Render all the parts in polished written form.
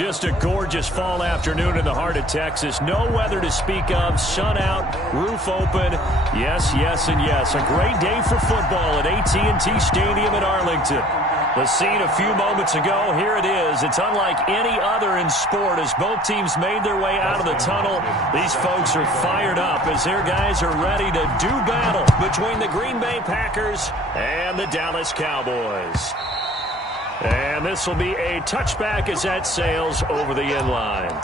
Just a gorgeous fall afternoon in the heart of Texas. No weather to speak of. Sun out, roof open. Yes, yes, and yes. A great day for football at AT&T Stadium in Arlington. The scene a few moments ago, here it is. It's unlike any other in sport as both teams made their way out of the tunnel. These folks are fired up as their guys are ready to do battle between the Green Bay Packers and the Dallas Cowboys. And this will be a touchback as that sails over the end line.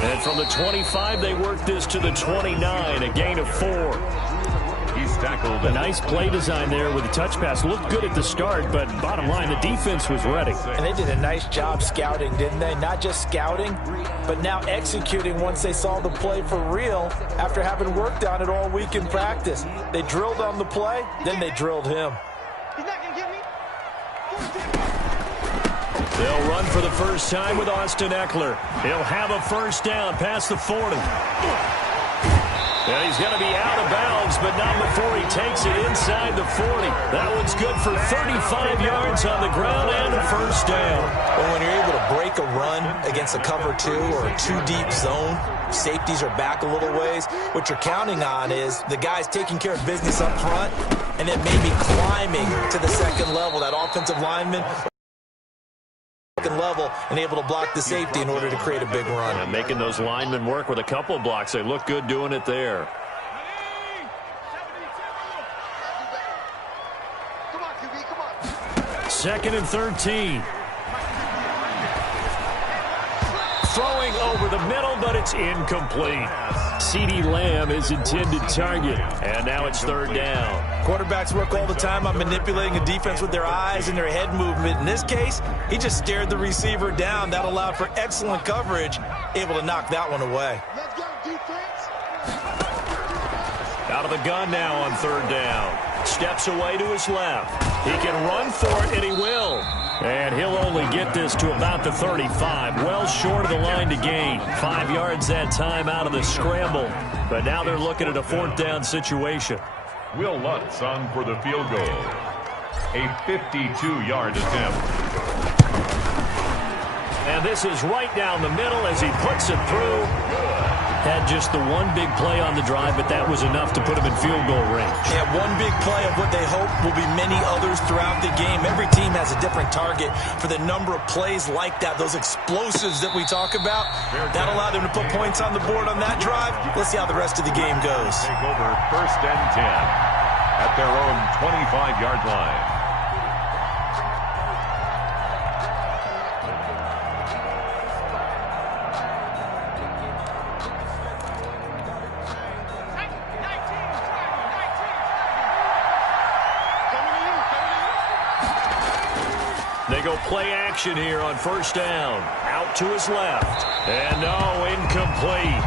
And from the 25, they work this to the 29, a gain of 4. He's tackled. A nice play design there with the touch pass. Looked good at the start, but bottom line, the defense was ready. And they did a nice job scouting, didn't they? Not just scouting, but now executing once they saw the play for real after having worked on it all week in practice. They drilled on the play, then they drilled him. He's not going to get me. They'll run for the first time with Austin Eckler. He'll have a first down past the 40. And he's going to be out of bounds, but not before he takes it inside the 40. That one's good for 35 yards on the ground and a first down. Well, when you're able to break a run against a cover 2 or a 2-deep zone, safeties are back a little ways. What you're counting on is the guys taking care of business up front and then maybe climbing to the second level, that offensive lineman level, and able to block the safety in order to create a big run. And making those linemen work with a couple of blocks. They look good doing it there. Come on, QB, come on. 2nd and 13. Throwing over the middle, but it's incomplete. CeeDee Lamb is intended target, and now it's 3rd down. Quarterbacks work all the time on manipulating a defense with their eyes and their head movement. In this case, he just stared the receiver down. That allowed for excellent coverage, able to knock that one away. Let's go, defense. Out of the gun now on 3rd down. Steps away to his left. He can run for it, and he will. And he'll only get this to about the 35, well short of the line to gain. 5 yards that time out of the scramble. But now they're looking at a 4th down situation. Will Lutz on for the field goal. A 52-yard attempt. And And this is right down the middle as he puts it through. Had just the one big play on the drive, but that was enough to put him in field goal range. Yeah, one big play of what they hope will be many others throughout the game. Every team has a different target for the number of plays like that, those explosives that we talk about. That allowed them to put points on the board on that drive. Let's see how the rest of the game goes. Take over 1st and 10 at their own 25-yard line. They go play action here on 1st down. Out to his left. And no, incomplete.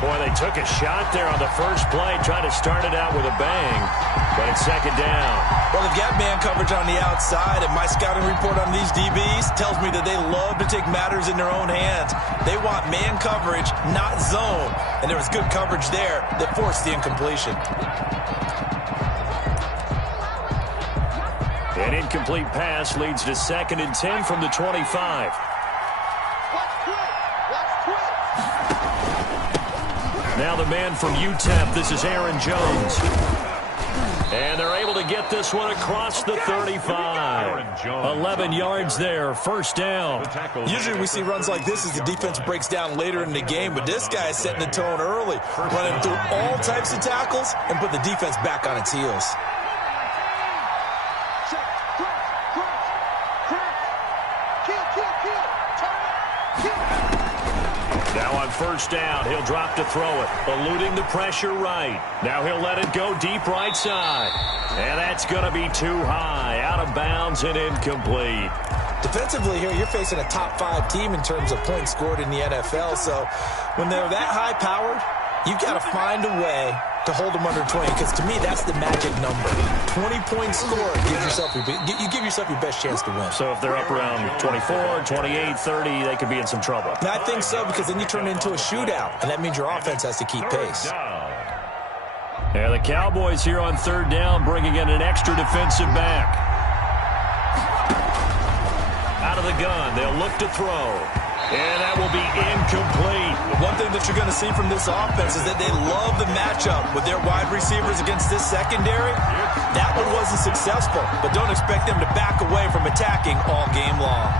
Boy, they took a shot there on the first play, tried to start it out with a bang, but it's 2nd down. Well, they've got man coverage on the outside, and my scouting report on these DBs tells me that they love to take matters in their own hands. They want man coverage, not zone, and there was good coverage there that forced the incompletion. An incomplete pass leads to 2nd and 10 from the 25. Now the man from UTEP, this is Aaron Jones. And they're able to get this one across the 35. 11 yards there, 1st down. Usually we see runs like this as the defense breaks down later in the game, but this guy is setting the tone early, running through all types of tackles and put the defense back on its heels. Now on 1st down, he'll drop to throw it, eluding the pressure right. Now he'll let it go deep right side. And that's going to be too high, out of bounds and incomplete. Defensively here, you're facing a top 5 team in terms of points scored in the NFL. So when they're that high-powered, you've got to find a way to hold them under 20, because to me, that's the magic number. 20 points scored, you give yourself your best chance to win. So if they're up around 24, 28, 30, they could be in some trouble. And I think so, because then you turn it into a shootout, and that means your offense has to keep pace. Yeah, the Cowboys here on 3rd down, bringing in an extra defensive back. Out of the gun, they'll look to throw. And that will be incomplete. One thing that you're going to see from this offense is that they love the matchup with their wide receivers against this secondary. That one wasn't successful, but don't expect them to back away from attacking all game long.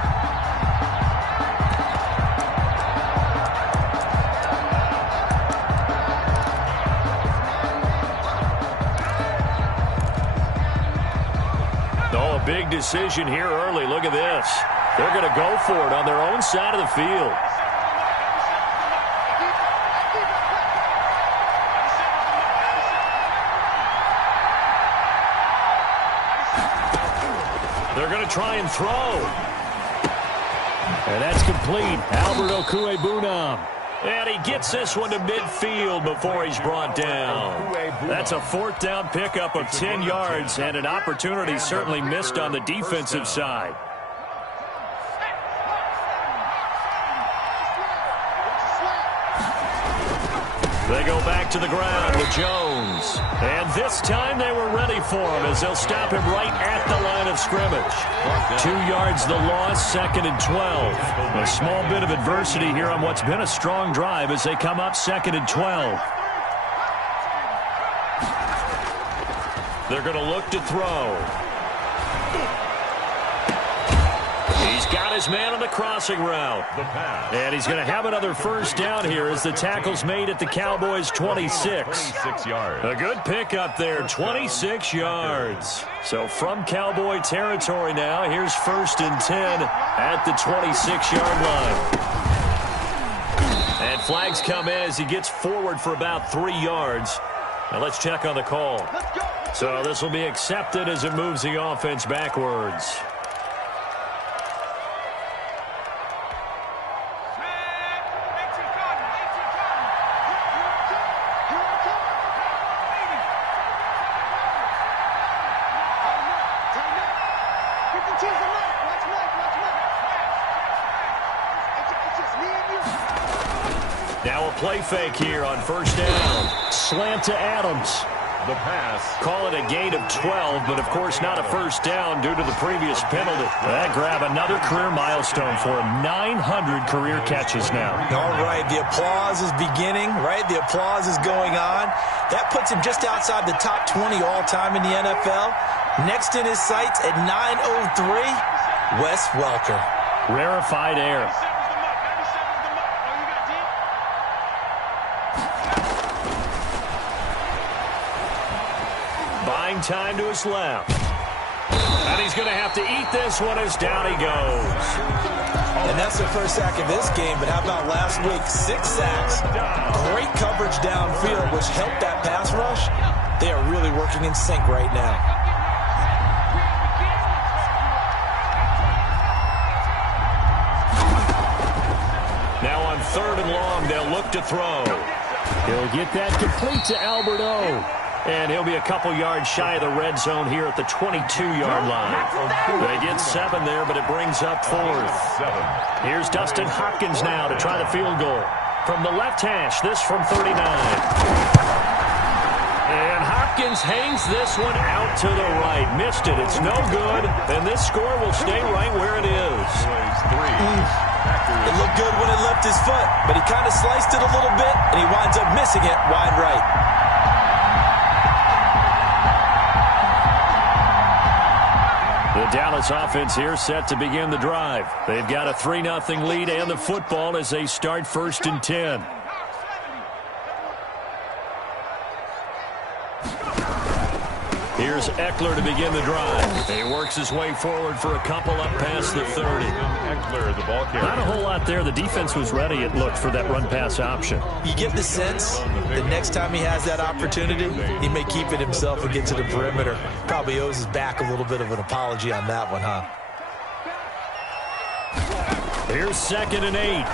Oh, a big decision here early. Look at this. They're going to go for it on their own side of the field. They're going to try and throw. And that's complete. Albert Okwuegbunam. And he gets this one to midfield before he's brought down. That's a 4th down pickup of 10 yards and an opportunity certainly missed on the defensive side. They go back to the ground with Jones. And this time they were ready for him as they'll stop him right at the line of scrimmage. 2 yards the loss, 2nd and 12. A small bit of adversity here on what's been a strong drive as they come up 2nd and 12. They're going to look to throw. He's got his man on the crossing route. And he's going to have another 1st down here as the tackle's made at the Cowboys' 26. A good pickup there, 26 yards. So from Cowboy territory now, here's 1st and 10 at the 26-yard line. And flags come in as he gets forward for about 3 yards. Now let's check on the call. So this will be accepted as it moves the offense backwards. Now a play fake here on 1st down. Slant to Adams. The pass. Call it a gain of 12, but of course not a first down due to the previous penalty. That grab another career milestone for him. 900 career catches now. All right, the applause is beginning, right? The applause is going on. That puts him just outside the top 20 all-time in the NFL. Next in his sights at 903, Wes Welker. Rarefied air. Buying time to his left. And he's going to have to eat this one as down he goes. And that's the first sack of this game, but how about last week? 6 sacks. Great coverage downfield, which helped that pass rush. They are really working in sync right now. Now on 3rd and long, they'll look to throw. He'll get that complete to Alberto. And he'll be a couple yards shy of the red zone here at the 22-yard line. They get 7 there, but it brings up 4th. Here's Dustin Hopkins now to try the field goal. From the left hash, this from 39. And Hopkins hangs this one out to the right. Missed it. It's no good. And this score will stay right where it is. It looked good when it left his foot, but he kind of sliced it a little bit, and he winds up missing it wide right. The Dallas offense here set to begin the drive. They've got a 3-0 lead and the football as they start 1st and 10. Here's Eckler to begin the drive. He works his way forward for a couple up past the 30. Eckler, the ball carrier. Not a whole lot there. The defense was ready, it looked, for that run-pass option. You get the sense that next time he has that opportunity, he may keep it himself and get to the perimeter. Probably owes his back a little bit of an apology on that one, huh? Here's 2nd and 8.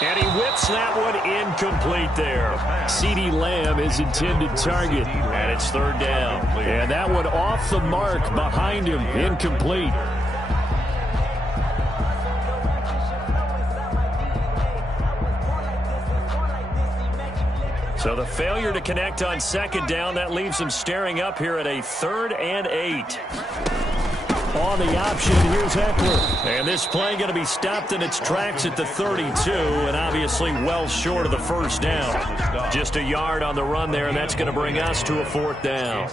And he whips that one incomplete there. CeeDee Lamb is intended target. And it's 3rd down. And that one off the mark behind him. Incomplete. So the failure to connect on 2nd down, that leaves him staring up here at a 3rd and 8. On the option, here's Eckler. And this play going to be stopped in its tracks at the 32, and obviously well short of the first down. Just a yard on the run there, and that's going to bring us to a 4th down.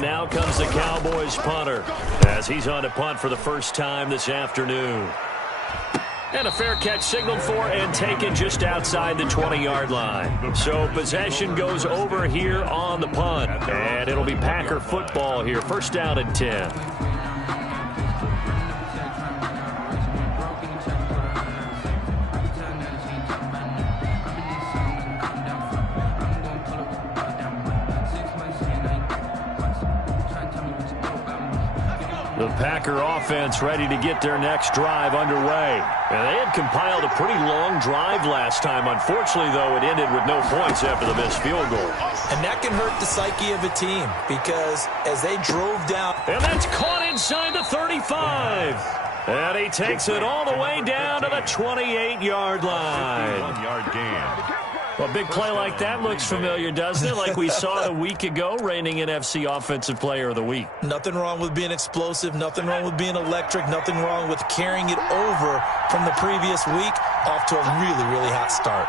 Now comes the Cowboys punter, as he's on to punt for the first time this afternoon. And a fair catch signaled for and taken just outside the 20-yard line. So possession goes over here on the punt, and it'll be Packer football here. 1st down and 10. The Packer offense ready to get their next drive underway. And they had compiled a pretty long drive last time. Unfortunately, though, it ended with no points after the missed field goal. And that can hurt the psyche of a team because as they drove down. And that's caught inside the 35. And he takes it all the way down to the 28-yard line. 1-yard gain. Well, a big play like that looks familiar, doesn't it? Like we saw it a week ago, reigning NFC Offensive Player of the Week. Nothing wrong with being explosive. Nothing wrong with being electric. Nothing wrong with carrying it over from the previous week off to a really, really hot start.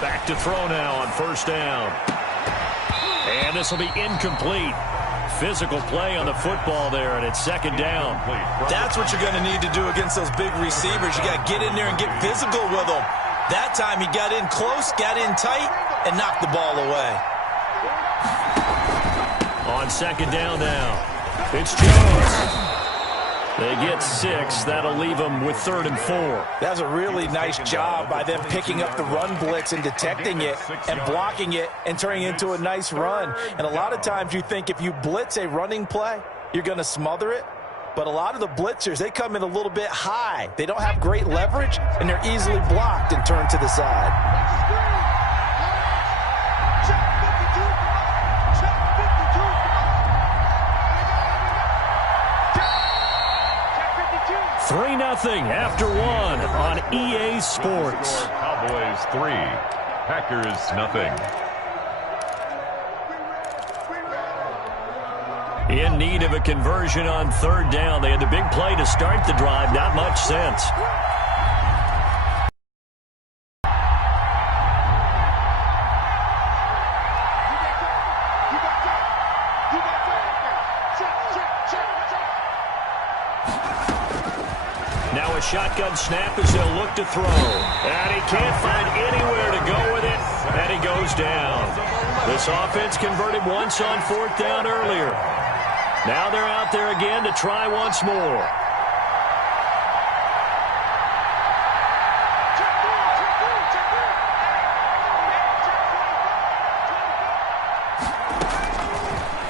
Back to throw now on 1st down. And this will be incomplete. Physical play on the football there, and it's 2nd down. That's what you're going to need to do against those big receivers. You got to get in there and get physical with them. That time he got in close, got in tight, and knocked the ball away. On 2nd down now, it's Jones. They get 6. That'll leave them with 3rd and 4. That's a really nice job by them picking up the run blitz and detecting it and blocking it and turning it into a nice run. And a lot of times you think if you blitz a running play, you're going to smother it. But a lot of the blitzers, they come in a little bit high. They don't have great leverage, and they're easily blocked and turned to the side. 3-0 after one on EA Sports. Cowboys 3, Packers 0. In need of a conversion on third down. They had the big play to start the drive. Not much sense. Now a shotgun snap as they'll look to throw. And he can't find anywhere to go with it. And he goes down. This offense converted once on fourth down earlier. Now they're out there again to try once more.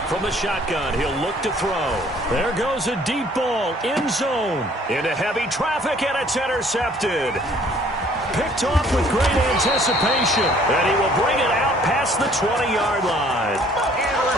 From the shotgun, he'll look to throw. There goes a deep ball, end zone, into heavy traffic, and it's intercepted. Picked off with great anticipation, and he will bring it out past the 20-yard line.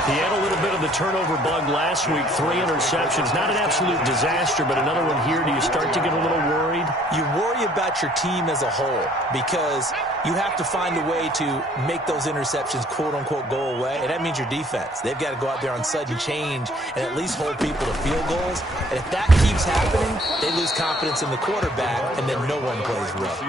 He had a little bit of the turnover bug last week, 3 interceptions. Not an absolute disaster, but another one here. Do you start to get a little worried? You worry about your team as a whole because you have to find a way to make those interceptions, quote-unquote, go away, and that means your defense. They've got to go out there on sudden change and at least hold people to field goals. And if that keeps happening, they lose confidence in the quarterback, and then no one plays rough.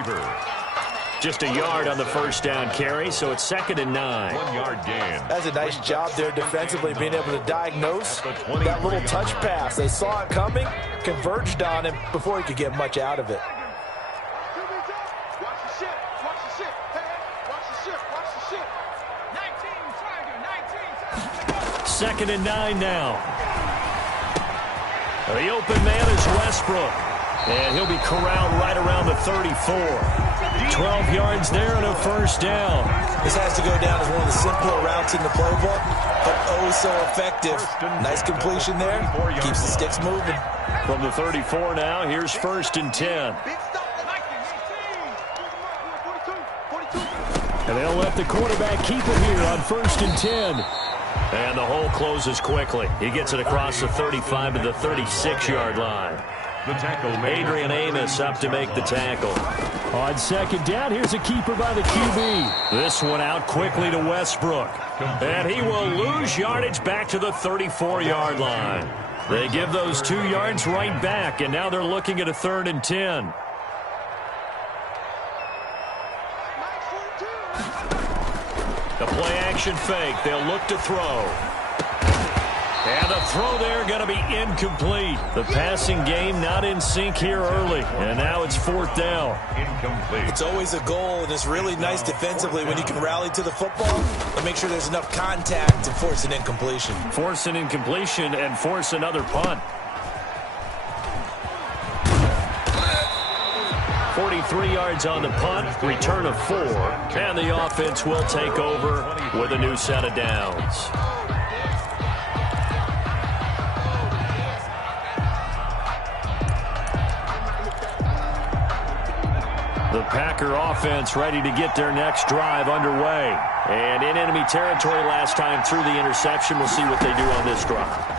Just a yard on the first down carry, so it's 2nd and 9. 1-yard gain. That's a nice job there defensively, being able to diagnose that little touch pass. They saw it coming, converged on him before he could get much out of it. Watch the shit. Watch the shit. Hey, watch the shit. Watch the shit. 2nd and 9 now. The open man is Westbrook. And he'll be corralled right around the 34. 12 yards there and a first down. This has to go down as one of the simpler routes in the playbook, but oh so effective. Nice completion there. Keeps the sticks moving. From the 34 now, here's 1st and 10. And they'll let the quarterback keep it here on 1st and 10. And the hole closes quickly. He gets it across the 35 to the 36-yard line. The tackle made. Adrian Amos up to make the tackle. On 2nd down, here's a keeper by the QB. This one out quickly to Westbrook. And he will lose yardage back to the 34-yard line. They give those 2 yards right back, and now they're looking at a 3rd and 10. The play-action fake. They'll look to throw. And the throw there going to be incomplete. The passing game not in sync here early. And now it's 4th down. Incomplete. It's always a goal, and it's really nice defensively when you can rally to the football and make sure there's enough contact to force an incompletion. Force an incompletion and force another punt. 43 yards on the punt, return of 4. And the offense will take over with a new set of downs. The Packer offense ready to get their next drive underway. And in enemy territory last time through the interception. We'll see what they do on this drive.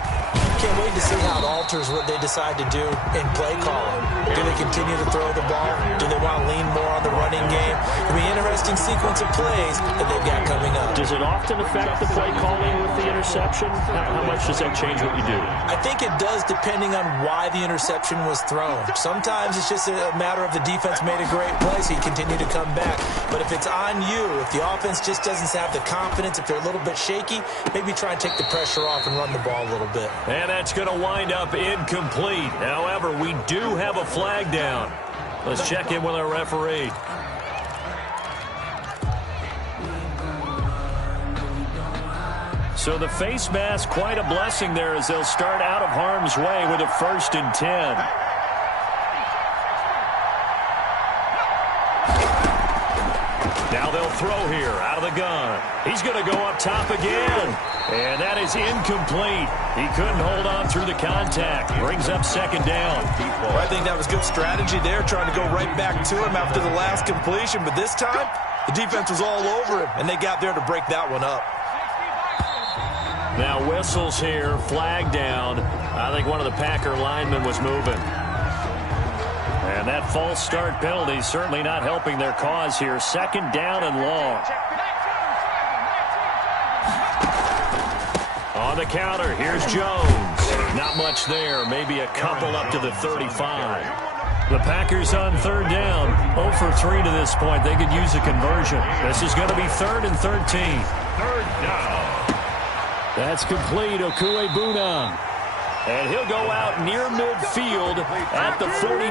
Can't wait to see how it alters what they decide to do in play calling. Do they continue to throw the ball? Do they want to lean more on the running game? It'll be an interesting sequence of plays that they've got coming up. Does it often affect the play calling with the interception? How much does that change what you do? I think it does, depending on why the interception was thrown. Sometimes it's just a matter of the defense made a great play, so you continue to come back. But if it's on you, if the offense just doesn't have the confidence, if they're a little bit shaky, maybe try and take the pressure off and run the ball a little bit. And that's going to wind up incomplete. However, we do have a flag down. Let's check in with our referee. So the face mask, quite a blessing there as they'll start out of harm's way with a 1st and 10. Now they'll throw here out of the gun. He's going to go up top again. And that is incomplete. He couldn't hold on through the contact. Brings up 2nd down. Well, I think that was good strategy there, trying to go right back to him after the last completion. But this time, the defense was all over him, and they got there to break that one up. Now whistles here, flag down. I think one of the Packer linemen was moving. And that false start penalty certainly not helping their cause here. Second down and long. On the counter, here's Jones. Not much there. Maybe a couple up to the 35. The Packers on third down. 0 for 3 to this point. They could use a conversion. This is going to be 3rd and 13. Third down. That's complete. Okuebuna. And he'll go out near midfield at the 49.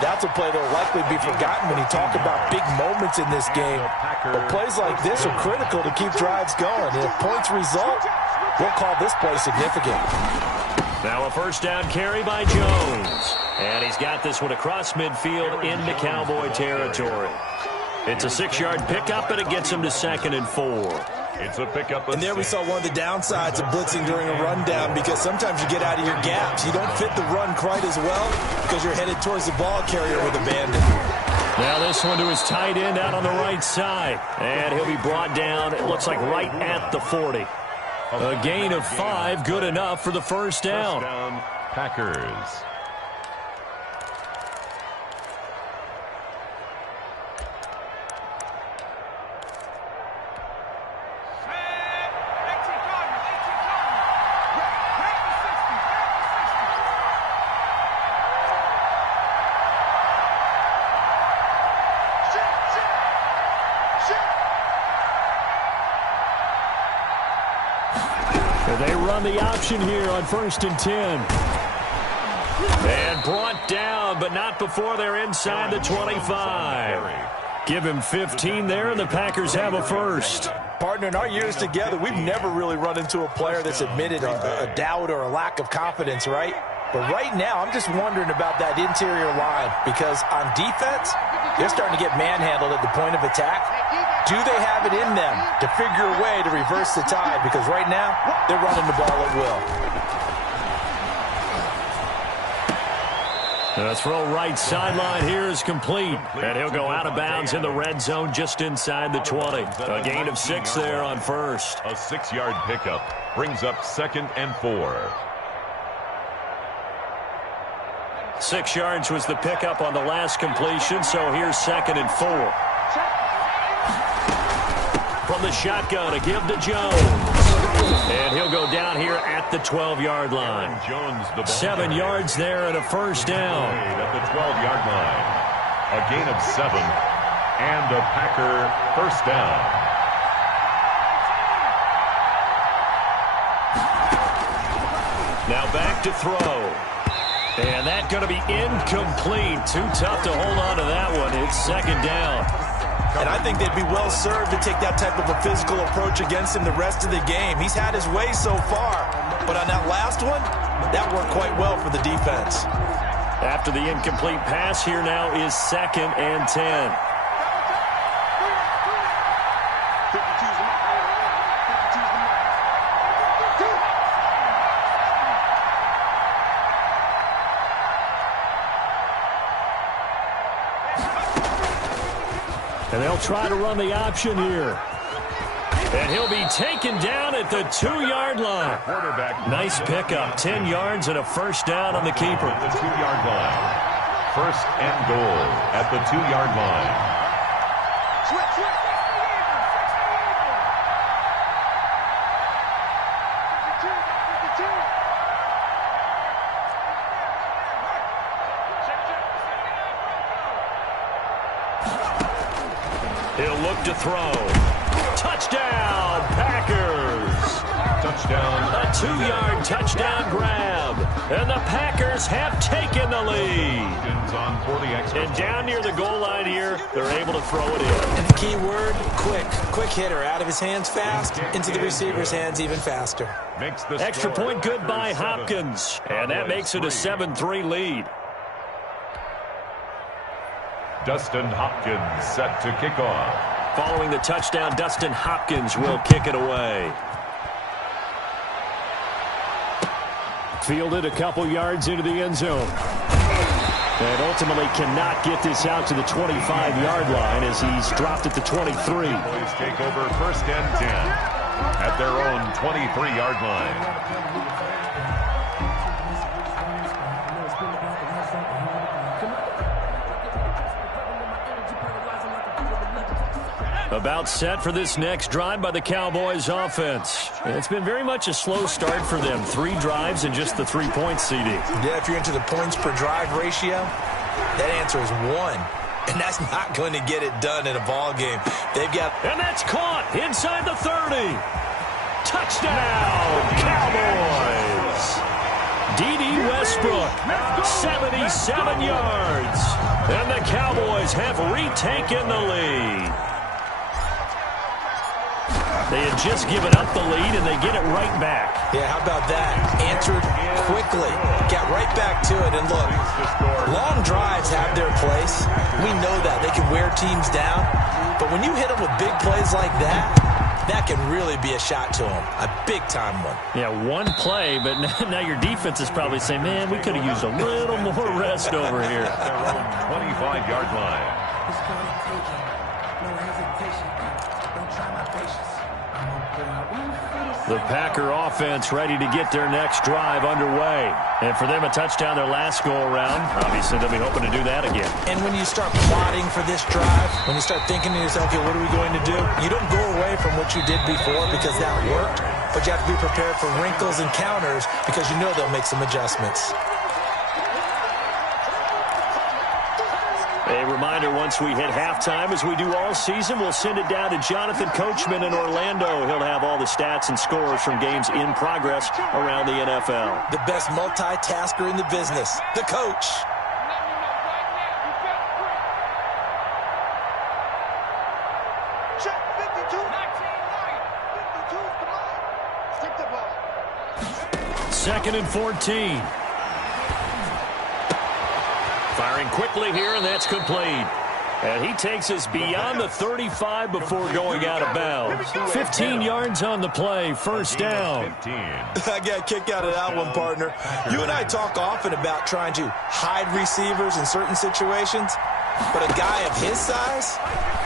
That's a play that will likely be forgotten when you talk about big moments in this game. But plays like this are critical to keep drives going. And if points result, we'll call this play significant. Now a first down carry by Jones. And he's got this one across midfield into Cowboy territory. It's a 6-yard pickup, and it gets him to 2nd and 4. It's a pickup. And there we saw one of the downsides of blitzing during a rundown, because sometimes you get out of your gaps. You don't fit the run quite as well because you're headed towards the ball carrier with abandon. Now this one to his tight end out on the right side. And he'll be brought down, it looks like right at the 40. A gain of 5, good enough for the first down. First down, Packers. They run the option here on 1st and 10. And brought down, but not before they're inside the 25. Give him 15 there, and the Packers have a first. Partner, in our years together, we've never really run into a player that's admitted a doubt or a lack of confidence, right? But right now, I'm just wondering about that interior line, because on defense, they're starting to get manhandled at the point of attack. Do they have it in them to figure a way to reverse the tide? Because right now, they're running the ball at will. The throw right sideline here is complete. And he'll go out of bounds in the red zone just inside the 20. A gain of 6 there on first. A 6-yard pickup brings up 2nd and 4. 6 yards was the pickup on the last completion, so here's 2nd and 4. From the shotgun, a give to Jones. And he'll go down here at the 12-yard line. 7 yards there and a first down. At the 12-yard line. A gain of 7 and a Packer first down. Now back to throw. And that's going to be incomplete. Too tough to hold on to that one. It's 2nd down. And I think they'd be well served to take that type of a physical approach against him the rest of the game. He's had his way so far. But on that last one, that worked quite well for the defense. After the incomplete pass, here now is 2nd and 10. And they'll try to run the option here. And he'll be taken down at the 2-yard line. Nice pickup. 10 yards and a first down on the keeper. At the 2-yard line. First and goal at the 2-yard line. He'll look to throw. Touchdown, Packers. Touchdown. A 2-yard touchdown grab. And the Packers have taken the lead. And down near the goal line here, they're able to throw it in. And the key word, quick. Quick hitter. Out of his hands fast, into the receiver's hands even faster. Extra point good by Hopkins. And that makes it a 7-3 lead. Dustin Hopkins set to kick off. Following the touchdown, Dustin Hopkins will kick it away. Fielded a couple yards into the end zone. And ultimately cannot get this out to the 25-yard line as he's dropped at the 23. Cowboys take over 1st and 10 at their own 23-yard line. About set for this next drive by the Cowboys offense. It's been very much a slow start for them. 3 drives and just the 3 points, CD. Yeah, if you're into the points per drive ratio, that answer is 1. And that's not going to get it done in a ball game. They've got... And that's caught inside the 30. Touchdown, Cowboys. D.D. Westbrook, 77 yards. And the Cowboys have retaken the lead. They had just given up the lead, and they get it right back. Yeah, how about that? Answered quickly. Got right back to it. And look, long drives have their place. We know that. They can wear teams down. But when you hit them with big plays like that, that can really be a shot to them. A big-time one. Yeah, one play, but now your defense is probably saying, man, we could have used a little more rest over here. Their own 25-yard line. The Packer offense ready to get their next drive underway. And for them, a touchdown their last go-around. Obviously, they'll be hoping to do that again. And when you start plotting for this drive, when you start thinking to yourself, okay, what are we going to do? You don't go away from what you did before because that worked, but you have to be prepared for wrinkles and counters because you know they'll make some adjustments. A reminder, once we hit halftime, as we do all season, we'll send it down to Jonathan Coachman in Orlando. He'll have all the stats and scores from games in progress around the NFL. The best multitasker in the business, the coach. Check 52. 19 right. 52, come on. Stick the ball. 2nd and 14. Firing quickly here, and that's complete. And he takes us beyond the 35 before going out of bounds. 15 yards on the play, first down. I got a kick out of that one, partner. You and I talk often about trying to hide receivers in certain situations, but a guy of his size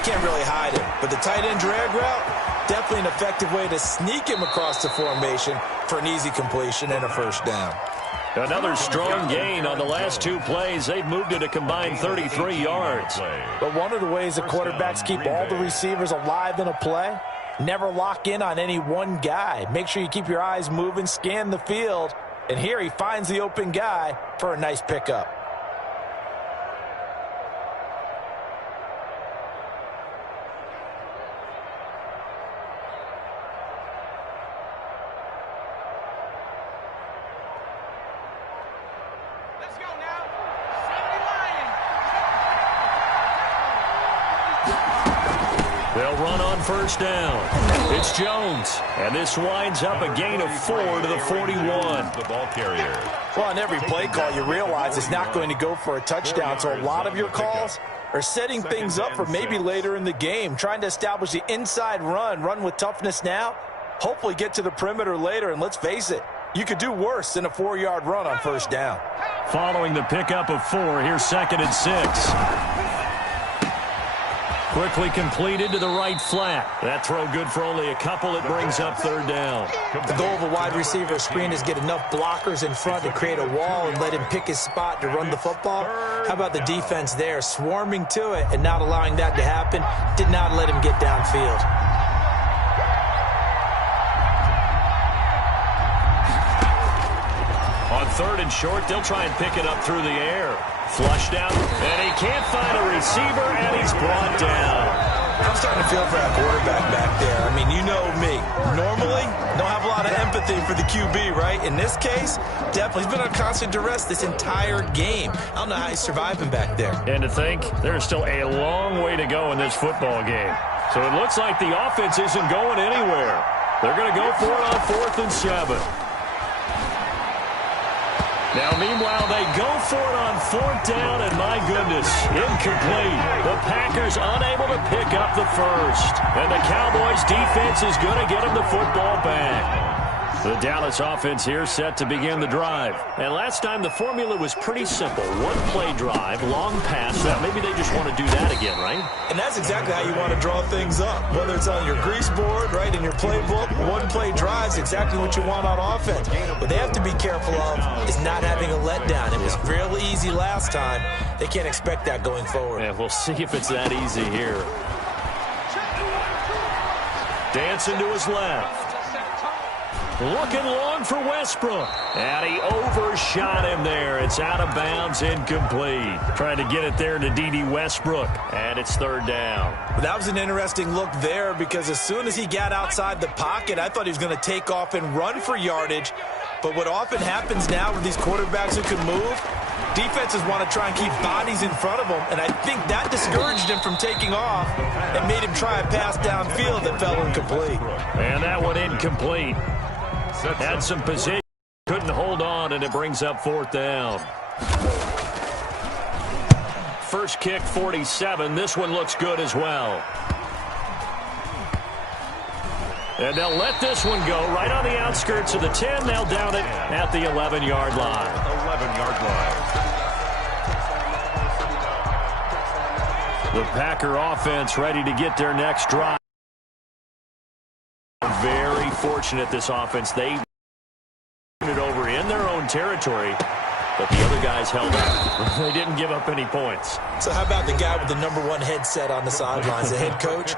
can't really hide him. But the tight end drag route, definitely an effective way to sneak him across the formation for an easy completion and a first down. Another strong gain on the last 2 plays. They've moved it a combined 33 yards. But one of the ways that quarterbacks keep all the receivers alive in a play, never lock in on any one guy. Make sure you keep your eyes moving, scan the field, and here he finds the open guy for a nice pickup. They'll run on first down. It's Jones. And this winds up a gain of 4 to the 41. The ball carrier. Well, on every play call, you realize it's not going to go for a touchdown. So a lot of your calls are setting things up for maybe later in the game, trying to establish the inside run with toughness now, hopefully get to the perimeter later. And let's face it, you could do worse than a 4-yard run on first down. Following the pickup of 4, here's 2nd and 6. Quickly completed to the right flat. That throw good for only a couple. It brings up 3rd down. The goal of a wide receiver screen is get enough blockers in front to create a wall and let him pick his spot to run the football. How about the defense there, swarming to it and not allowing that to happen? Did not let him get downfield. On 3rd and short, they'll try and pick it up through the air. Flushed out, and he can't find a receiver, and he's brought down. I'm starting to feel for that quarterback back there. I mean, you know me. Normally, don't have a lot of empathy for the QB, right? In this case, definitely. He's been on constant duress this entire game. I don't know how he's surviving back there. And to think, there's still a long way to go in this football game. So it looks like the offense isn't going anywhere. They're going to go for it on 4th and 7. Now, meanwhile, they go for it on 4th down, and my goodness, incomplete. The Packers unable to pick up the first. And the Cowboys defense is going to get them the football back. The Dallas offense here set to begin the drive. And last time the formula was pretty simple. One-play drive, long pass. Maybe they just want to do that again, right? And that's exactly how you want to draw things up. Whether it's on your grease board, right, in your playbook, one-play drive is exactly what you want on offense. What they have to be careful of is not having a letdown. It was real easy last time. They can't expect that going forward. Yeah, we'll see if it's that easy here. Dancing to his left. Looking long for Westbrook. And he overshot him there. It's out of bounds, incomplete. Trying to get it there to D.D. Westbrook. And it's third down. That was an interesting look there because as soon as he got outside the pocket, I thought he was going to take off and run for yardage. But what often happens now with these quarterbacks who can move, defenses want to try and keep bodies in front of them. And I think that discouraged him from taking off and made him try a pass downfield that fell incomplete. And that one incomplete. Had some position, couldn't hold on, and it brings up fourth down. First kick, 47. This one looks good as well. And they'll let this one go right on the outskirts of the 10. They'll down it at the 11-yard line. 11-yard line. The Packer offense ready to get their next drive. Very fortunate, this offense. They it over in their own territory, but the other guys held up. They didn't give up any points. So how about the guy with the #1 headset on the sidelines, the head coach?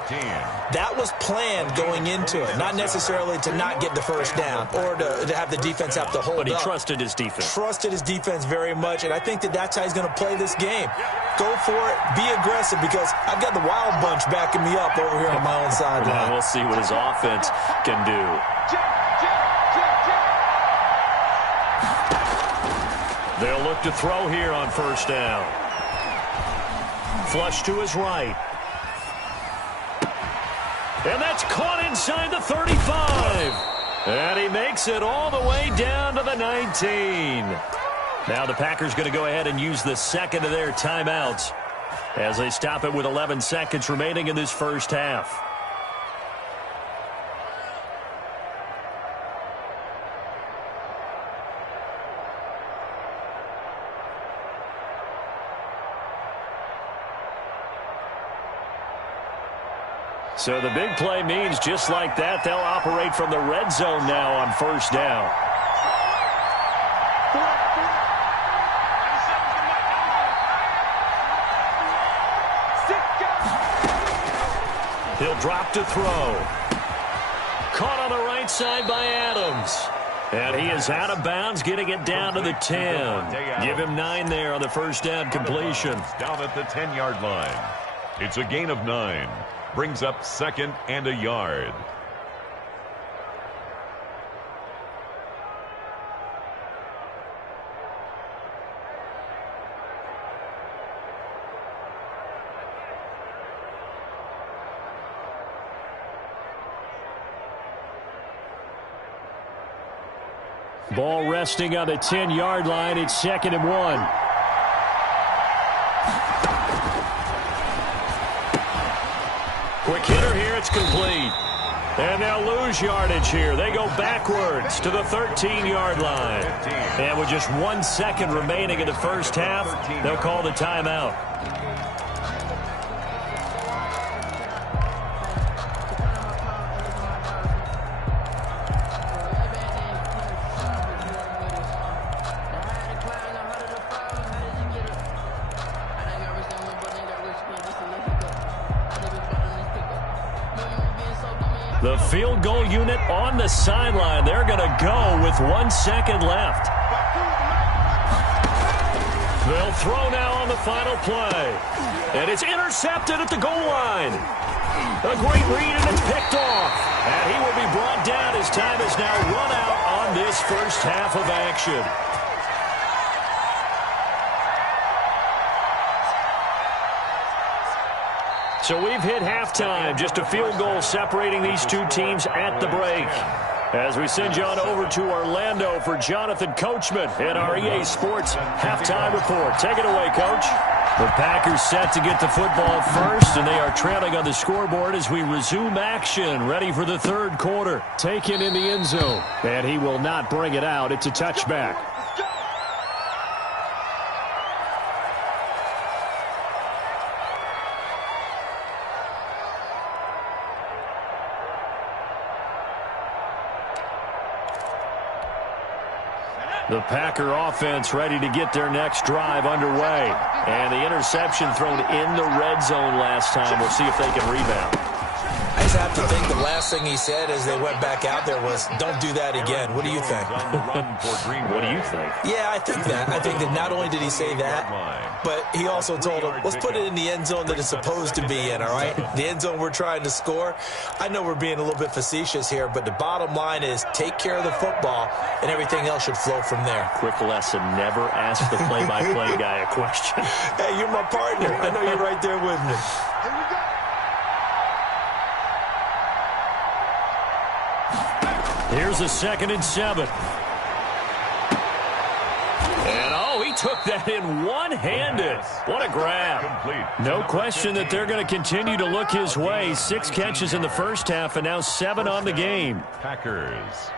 That was planned going into it, not necessarily to not get the first down or to have the defense have to hold up. But he trusted his defense. Trusted his defense very much, and I think that's how he's going to play this game. Go for it. Be aggressive because I've got the wild bunch backing me up over here on my own sideline. Well, we'll see what his offense can do. They'll look to throw here on first down. Flush to his right. And that's caught inside the 35. And he makes it all the way down to the 19. Now the Packers going to go ahead and use the second of their timeouts as they stop it with 11 seconds remaining in this first half. So the big play means just like that, they'll operate from the red zone now on first down. He'll drop to throw. Caught on the right side by Adams. And he is out of bounds, getting it down to the 10. Give him 9 there on the first down completion. Down at the 10-yard line. It's a gain of 9. Brings up second and a yard. Ball resting on the 10-yard line. It's 2nd and 1. Quick hitter here. It's complete. And they'll lose yardage here. They go backwards to the 13-yard line. And with just 1 second remaining in the first half, they'll call the timeout. The field goal unit on the sideline. They're going to go with 1 second left. They'll throw now on the final play. And it's intercepted at the goal line. A great read, and it's picked off. And he will be brought down as time is now run out on this first half of action. So we've hit halftime. Just a field goal separating these two teams at the break. As we send you on over to Orlando for Jonathan Coachman in our EA Sports halftime report. Take it away, Coach. The Packers set to get the football first, and they are trailing on the scoreboard as we resume action, ready for the third quarter. Taken in the end zone, and he will not bring it out. It's a touchback. The Packer offense ready to get their next drive underway. And the interception thrown in the red zone last time. We'll see if they can rebound. I just have to think the last thing he said as they went back out there was, don't do that again. What do you think? What do you think? Yeah, I think that. I think that not only did he say that, but he also told him, let's put it in the end zone that it's supposed to be in, all right? The end zone we're trying to score. I know we're being a little bit facetious here, but the bottom line is take care of the football, and everything else should flow from there. Quick lesson, never ask the play-by-play guy a question. Hey, you're my partner. I know you're right there with me. Here we go. Here's a 2nd and 7. And, oh, he took that in one-handed. What a grab. No question that they're going to continue to look his way. 6 catches in the first half and now 7 on the game. Packers.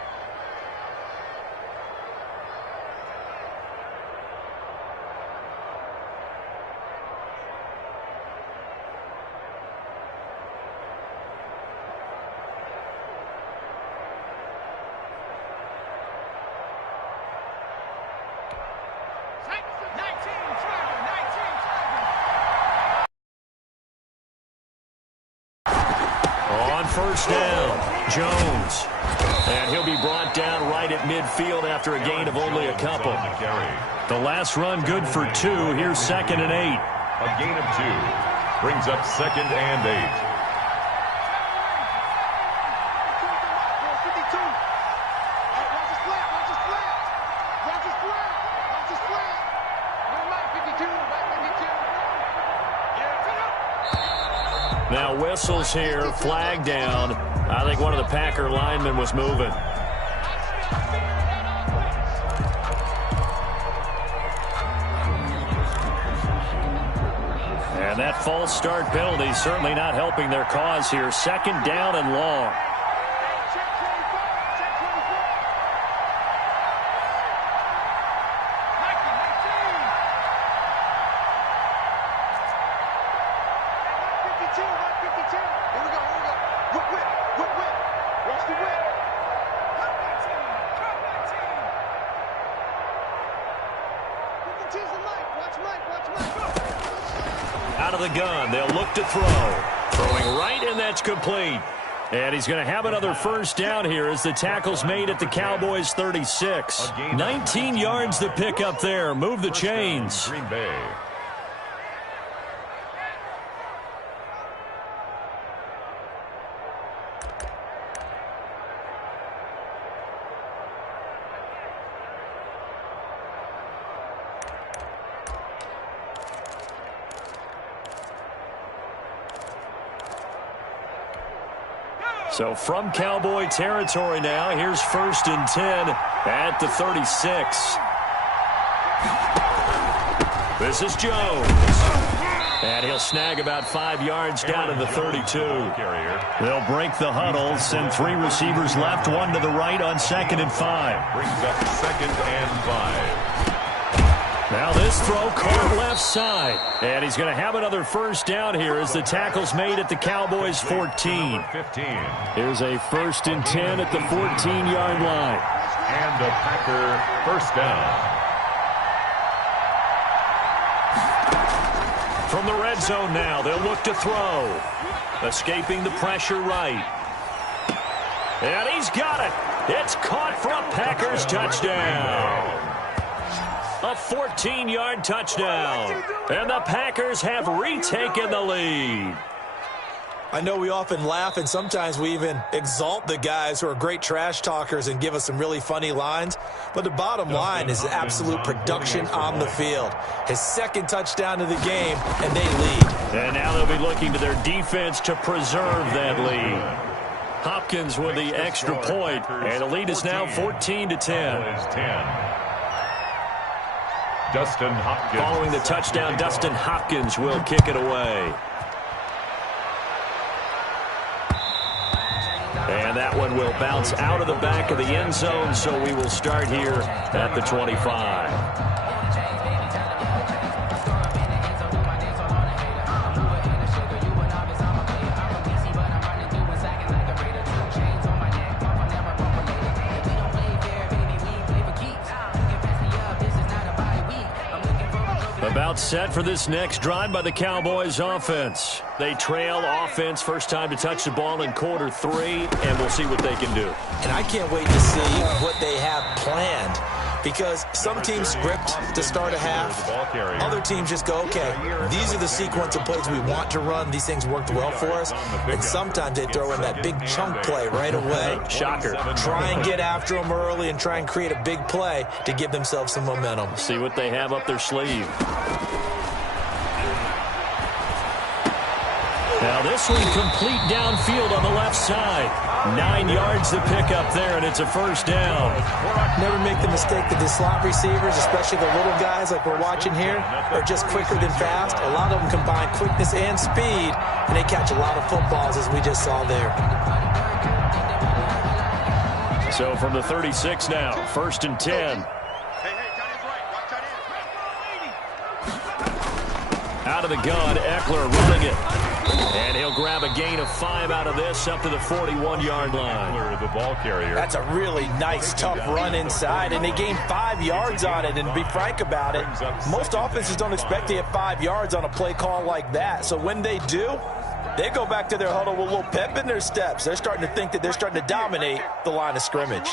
First down, Jones. And he'll be brought down right at midfield after a gain of only a couple. The last run good for 2. Here's 2nd and 8. A gain of 2 brings up 2nd and 8. Now whistles here, flag down. I think one of the Packer linemen was moving. And that false start penalty certainly not helping their cause here. 2nd down and long. Out of the gun, they'll look to throw. Throwing right, and that's complete. And he's going to have another first down here as the tackle's made at the Cowboys 36. 19 yards to pick up there. Move the chains. Green Bay. So from Cowboy territory now, here's 1st and 10 at the 36. This is Jones. And he'll snag about 5 yards down to the 32. They'll break the huddle, send 3 receivers left, 1 to the right on 2nd and 5. Brings up 2nd and 5. Now this throw caught left side. And he's going to have another first down here as the tackle's made at the Cowboys 14. Here's a 1st and 10 at the 14-yard line. And a Packer first down. From the red zone now, they'll look to throw. Escaping the pressure right. And he's got it. It's caught for a Packers touchdown. A 14-yard touchdown. And the Packers have retaken the lead. I know we often laugh, and sometimes we even exalt the guys who are great trash talkers and give us some really funny lines. But the bottom line is absolute production on the field. His 2nd touchdown of the game, and they lead. And now they'll be looking to their defense to preserve that lead. Hopkins with the extra point, and the lead is now 14-10. Dustin Hopkins. Following the touchdown, Dustin Hopkins will kick it away. And that one will bounce out of the back of the end zone, so we will start here at the 25. About set for this next drive by the Cowboys offense. They trail offense, first time to touch the ball in quarter 3, and we'll see what they can do. And I can't wait to see what they have planned, because some teams script to start a half. Other teams just go, okay, these are the sequence of plays we want to run. These things worked well for us. And sometimes they throw in that big chunk play right away. Shocker. Try and get after them early and try and create a big play to give themselves some momentum. See what they have up their sleeve. Now this one complete downfield on the left side. 9 yards to pick up there, and it's a first down. Never make the mistake that the slot receivers, especially the little guys like we're watching here, are just quicker than fast. A lot of them combine quickness and speed, and they catch a lot of footballs, as we just saw there. So from the 36 now, 1st and 10. Out of the gun, Eckler running it. And he'll grab a gain of 5 out of this up to the 41-yard line. The ball carrier. That's a really nice, tough run inside, and they gained 5 yards on it. And to be frank about it, most offenses don't expect to get 5 yards on a play call like that. So when they do, they go back to their huddle with a little pep in their steps. They're starting to think that they're starting to dominate the line of scrimmage.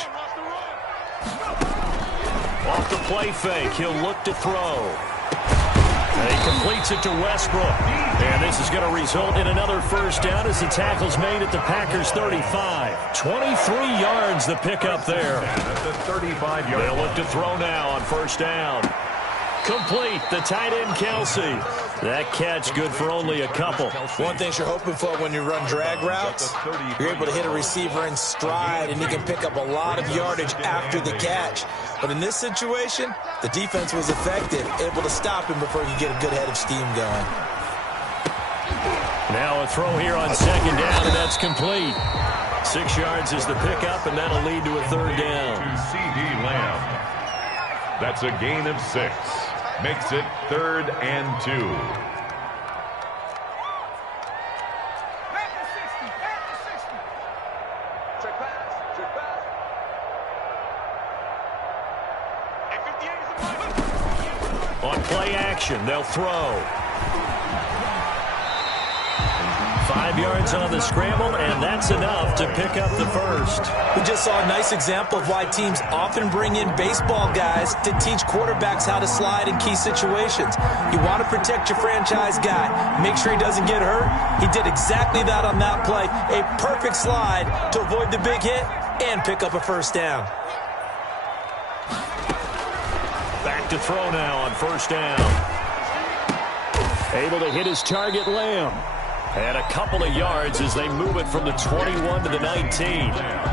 Off the play fake, he'll look to throw. And he completes it to Westbrook. And this is going to result in another first down as the tackle's made at the Packers' 35. 23 yards the pickup there. The 35-yard. They'll look to throw now on first down. Complete, the tight end Kelsey. That catch good for only a couple. One thing you're hoping for when you run drag routes, you're able to hit a receiver in stride, and he can pick up a lot of yardage after the catch. But in this situation, the defense was effective, able to stop him before he could get a good head of steam going. Now a throw here on second down, and that's complete. 6 yards is the pickup, and that'll lead to a third down. To C.D. Lamb. That's a gain of 6. Makes it 3rd and 2. On play action, they'll throw. 5 yards on the scramble, and that's enough to pick up the first. We just saw a nice example of why teams often bring in baseball guys to teach quarterbacks how to slide in key situations. You want to protect your franchise guy. Make sure he doesn't get hurt. He did exactly that on that play. A perfect slide to avoid the big hit and pick up a first down. Back to throw now on first down. Able to hit his target, Lamb. And a couple of yards as they move it from the 21 to the 19.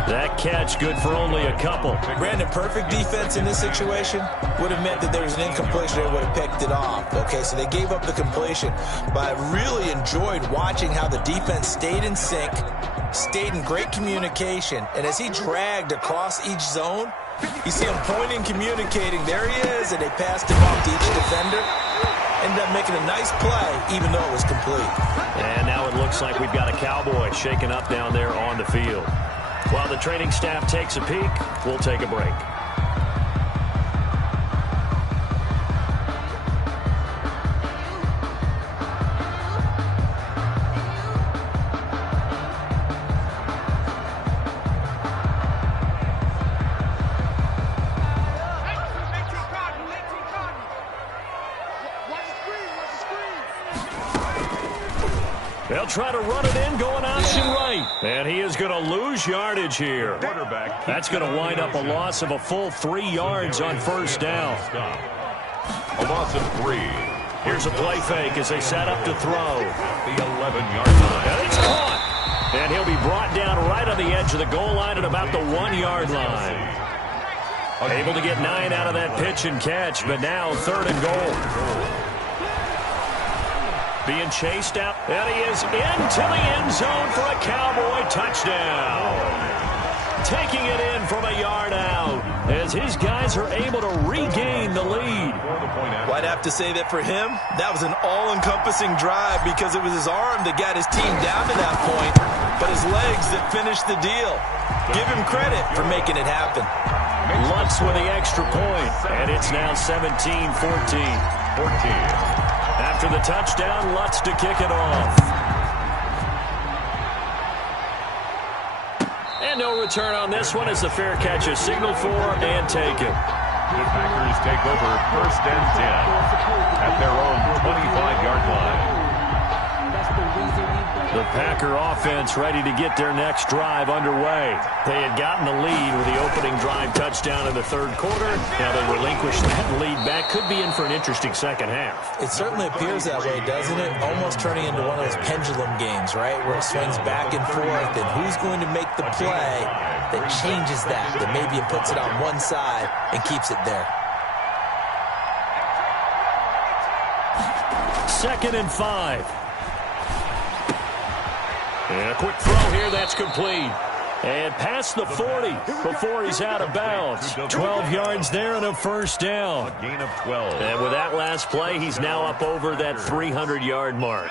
That catch good for only a couple. Brandon, perfect defense in this situation would have meant that there was an incompletion. They would have picked it off. Okay, so they gave up the completion. But I really enjoyed watching how the defense stayed in sync, stayed in great communication. And as he dragged across each zone, you see him pointing, communicating. There he is, and they passed him off to each defender. Ended up making a nice play, even though it was complete. And now it looks like we've got a Cowboy shaken up down there on the field. While the training staff takes a peek, we'll take a break. They'll try to run it in, going option right. And he is going to lose yardage here. That's going to wind up a loss of a full 3 yards on first down. A loss of 3. Here's a play fake as they set up to throw. The 11-yard line. And it's caught. And he'll be brought down right on the edge of the goal line at about the 1-yard line. Able to get 9 out of that pitch and catch, but now 3rd and goal. Being chased out, and he is into the end zone for a Cowboy touchdown. Taking it in from a yard out as his guys are able to regain the lead. Well, I'd have to say that for him, that was an all-encompassing drive because it was his arm that got his team down to that point, but his legs that finished the deal. Give him credit for making it happen. Lutz with the extra point, and it's now 17-14. After After the touchdown, Lutz to kick it off. no return on this one as the fair catch is signaled for and taken. The Packers take over 1st and 10 at their own 25-yard line. The Packer offense ready to get their next drive underway. They had gotten the lead with the opening drive touchdown in the third quarter. Now they relinquish that lead back. Could be in for an interesting second half. It certainly appears that way, doesn't it? Almost turning into one of those pendulum games, right? Where it swings back and forth, and who's going to make the play that changes that maybe it puts it on one side and keeps it there. 2nd and 5. And a quick throw here, that's complete. And past the 40 before he's out of bounds. 12 yards there and a first down. A gain of 12. And with that last play, he's now up over that 300-yard mark.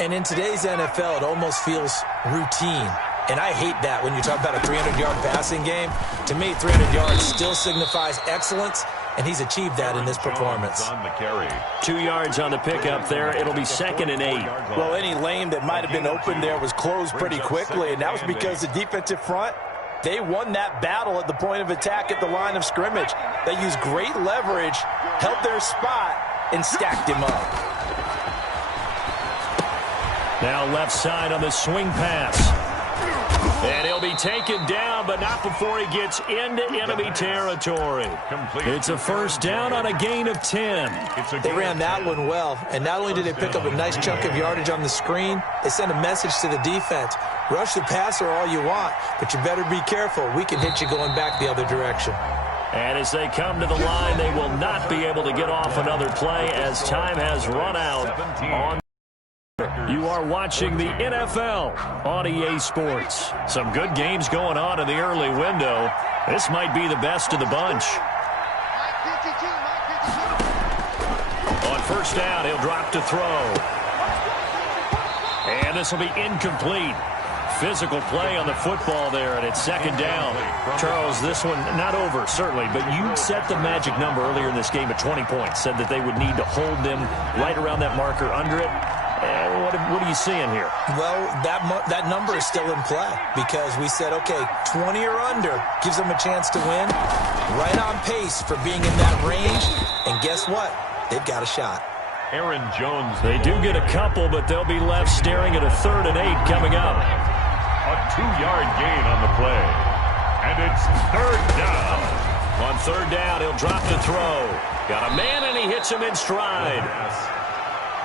And in today's NFL, it almost feels routine. And I hate that when you talk about a 300-yard passing game. To me, 300 yards still signifies excellence, and he's achieved that in this performance. On the carry. 2 yards on the pickup there. It'll be 2nd and 8. Well, any lane that might have been open there was closed pretty quickly, and that was because the defensive front, they won that battle at the point of attack at the line of scrimmage. They used great leverage, held their spot, and stacked him up. Now left side on the swing pass. And he'll be taken down, but not before he gets into enemy territory. It's a first down on a gain of 10. They ran that one well, and not only did they pick up a nice chunk of yardage on the screen, they sent a message to the defense. Rush the passer all you want, but you better be careful. We can hit you going back the other direction. And as they come to the line, they will not be able to get off another play as time has run out on. You are watching the NFL on EA Sports. Some good games going on in the early window. This might be the best of the bunch. On first down, he'll drop to throw. And this will be incomplete. Physical play on the football there, and it's 2nd down. Charles, this one not over, certainly, but you set the magic number earlier in this game at 20 points. Said that they would need to hold them right around that marker under it. What are you seeing here? Well, that number is still in play because we said, okay, 20 or under gives them a chance to win. Right on pace for being in that range. And guess what? They've got a shot. Aaron Jones. They do get a couple, but they'll be left staring at a 3rd and 8 coming up. A 2-yard gain on the play. And it's 3rd down. On 3rd down, he'll drop to throw. Got a man, and he hits him in stride.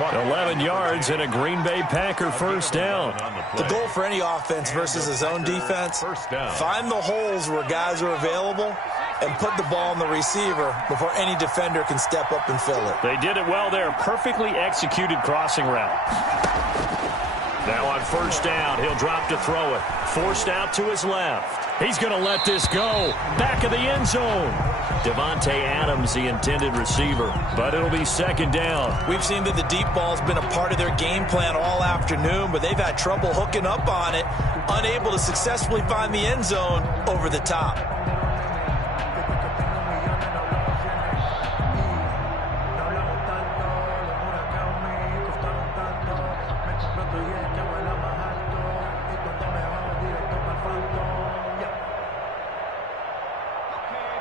11 yards and a Green Bay Packer first down. The goal for any offense versus his own defense, find the holes where guys are available and put the ball on the receiver before any defender can step up and fill it. They did it well there. Perfectly executed crossing route. Now on first down, he'll drop to throw it. Forced out to his left. He's going to let this go. Back of the end zone. Devontae Adams, the intended receiver, but it'll be 2nd down. We've seen that the deep ball's been a part of their game plan all afternoon, but they've had trouble hooking up on it, unable to successfully find the end zone over the top.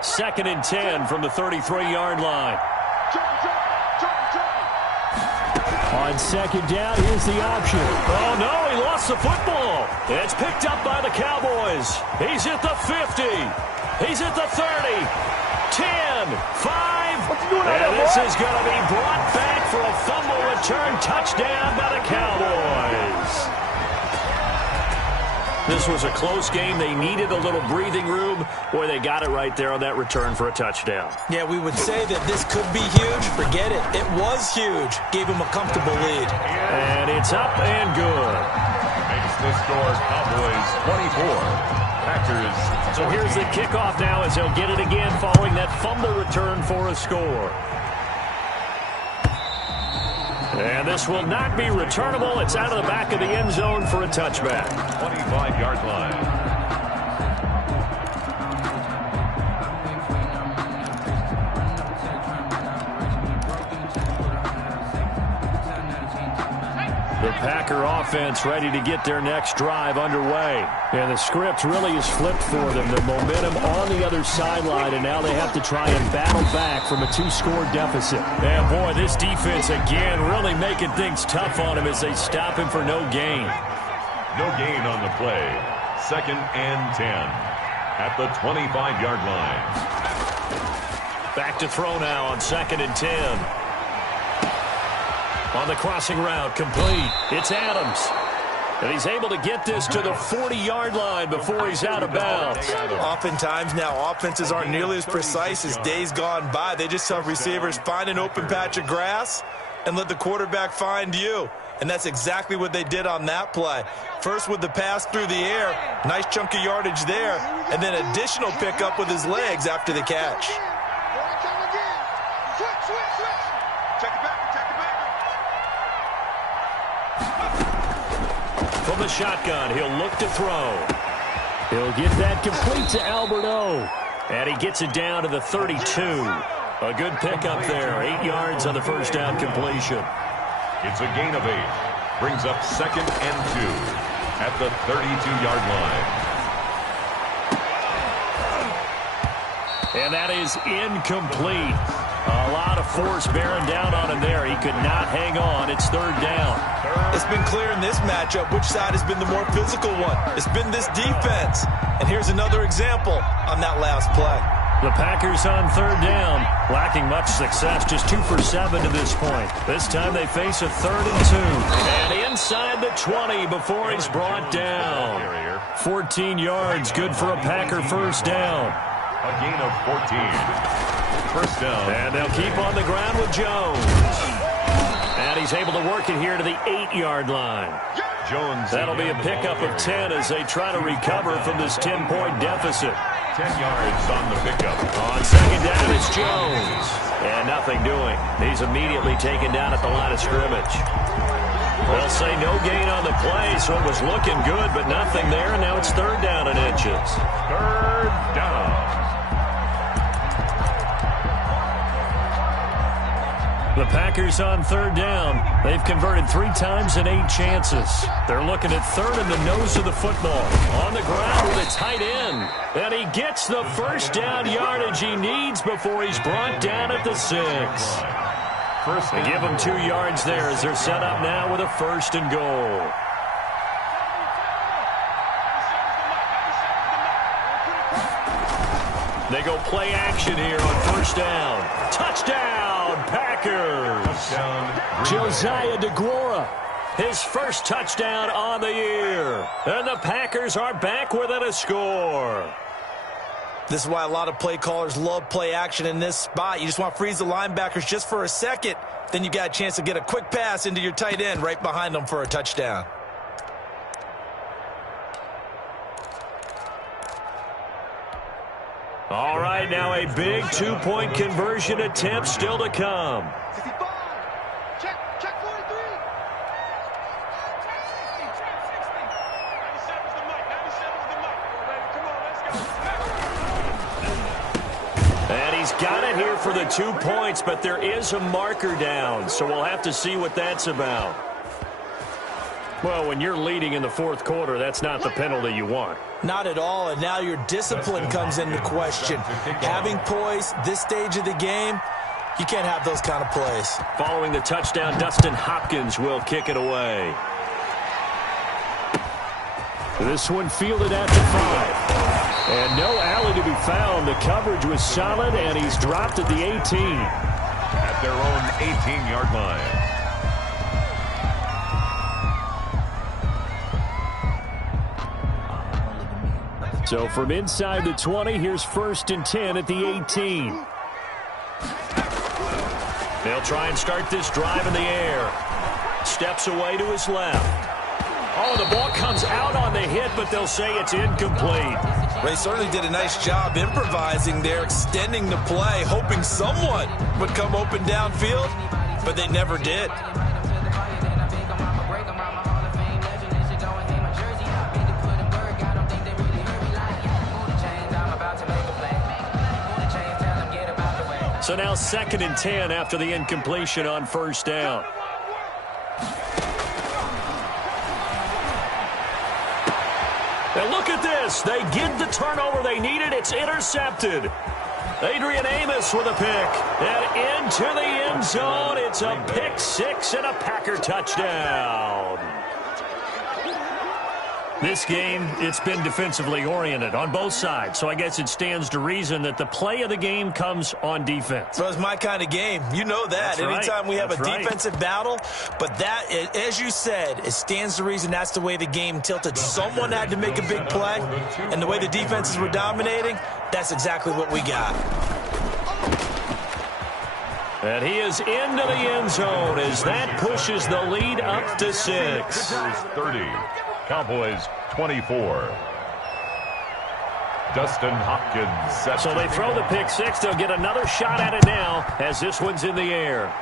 Second and 10 from the 33-yard line. On 2nd down, here's the option. Oh, no, he lost the football. It's picked up by the Cowboys. He's at the 50. He's at the 30. 10, 5. And this is going to be brought back for a fumble return touchdown by the Cowboys. This was a close game. They needed a little breathing room. Boy, they got it right there on that return for a touchdown. Yeah, we would say that this could be huge. Forget it. It was huge. Gave him a comfortable lead. And it's up and good. Makes the score Cowboys 24. Packers. So here's the kickoff now as they'll get it again following that fumble return for a score. And this will not be returnable. It's out of the back of the end zone for a touchback. 25-yard line. The Packer offense ready to get their next drive underway. And the script really is flipped for them. The momentum on the other sideline, and now they have to try and battle back from a 2-score deficit. And boy, this defense again really making things tough on him as they stop him for no gain. No gain on the play. 2nd and 10 at the 25-yard line. Back to throw now on 2nd and 10. On the crossing route, complete. It's Adams. And he's able to get this to the 40-yard line before he's out of bounds. Oftentimes now, offenses aren't nearly as precise as days gone by. They just have receivers find an open patch of grass and let the quarterback find you. And that's exactly what they did on that play. First with the pass through the air, nice chunk of yardage there, and then additional pickup with his legs after the catch. From the shotgun, he'll look to throw. He'll get that complete to Alberto. And he gets it down to the 32. A good pickup there. 8 yards on the first down completion. It's a gain of 8. Brings up 2nd and 2 at the 32-yard line. And that is incomplete. A lot of force bearing down on him there. He could not hang on. It's 3rd down. It's been clear in this matchup which side has been the more physical one. It's been this defense. And here's another example on that last play. The Packers on 3rd down, lacking much success, just 2 for 7 to this point. This time they face a 3rd and 2. And inside the 20 before he's brought down. 14 yards, good for a Packer first down. A gain of 14. First down. And they'll keep on the ground with Jones. And he's able to work it here to the 8-yard line. Jones. That'll be a pickup of 10 as they try to recover from this 10-point deficit. 10 yards on the pickup. On 2nd down, it's Jones. And nothing doing. He's immediately taken down at the line of scrimmage. They'll say no gain on the play, so it was looking good, but nothing there, and now it's 3rd down and inches. 3rd down. The Packers on 3rd down. They've converted 3 times in 8 chances. They're looking at 3rd in the nose of the football. On the ground with a tight end. And he gets the first down yardage he needs before he's brought down at the 6. They give him 2 yards there as they're set up now with a 1st and goal. They go play action here on 1st down. Touchdown, Packers. Josiah DeGuara, his first touchdown on the year. And the Packers are back within a score. This is why a lot of play callers love play action in this spot. You just want to freeze the linebackers just for a second. Then you got a chance to get a quick pass into your tight end right behind them for a touchdown. All right, now a big 2-point conversion attempt still to come. 65. Check 43. 97's the mic. 97's the mic. Come on, let's go. And he's got it here for the 2 points, but there is a marker down, so we'll have to see what that's about. Well, when you're leading in the 4th quarter, that's not the penalty you want. Not at all, and now your discipline comes into question. Having poise this stage of the game, you can't have those kind of plays. Following the touchdown, Dustin Hopkins will kick it away. This one fielded at the 5. And no alley to be found. The coverage was solid, and he's dropped at the 18. At their own 18-yard line. So from inside the 20, here's 1st and 10 at the 18. They'll try and start this drive in the air. Steps away to his left. Oh, the ball comes out on the hit, but they'll say it's incomplete. They certainly did a nice job improvising there, extending the play, hoping someone would come open downfield, but they never did. So now 2nd and 10 after the incompletion on 1st down. And look at this. They get the turnover they needed. It's intercepted. Adrian Amos with a pick. And into the end zone. It's a pick six and a Packer touchdown. This game, it's been defensively oriented on both sides, so I guess it stands to reason that the play of the game comes on defense. So it's my kind of game. You know that. That's Anytime right. we have That's a defensive battle, but that, as you said, it stands to reason that's the way the game tilted. Someone had to make a big play, and the way the defenses were dominating, that's exactly what we got. And he is into the end zone as that pushes the lead up to 6. 30. Cowboys 24. Dustin Hopkins set. So they throw the pick six. They'll get another shot at it now as this one's in the air.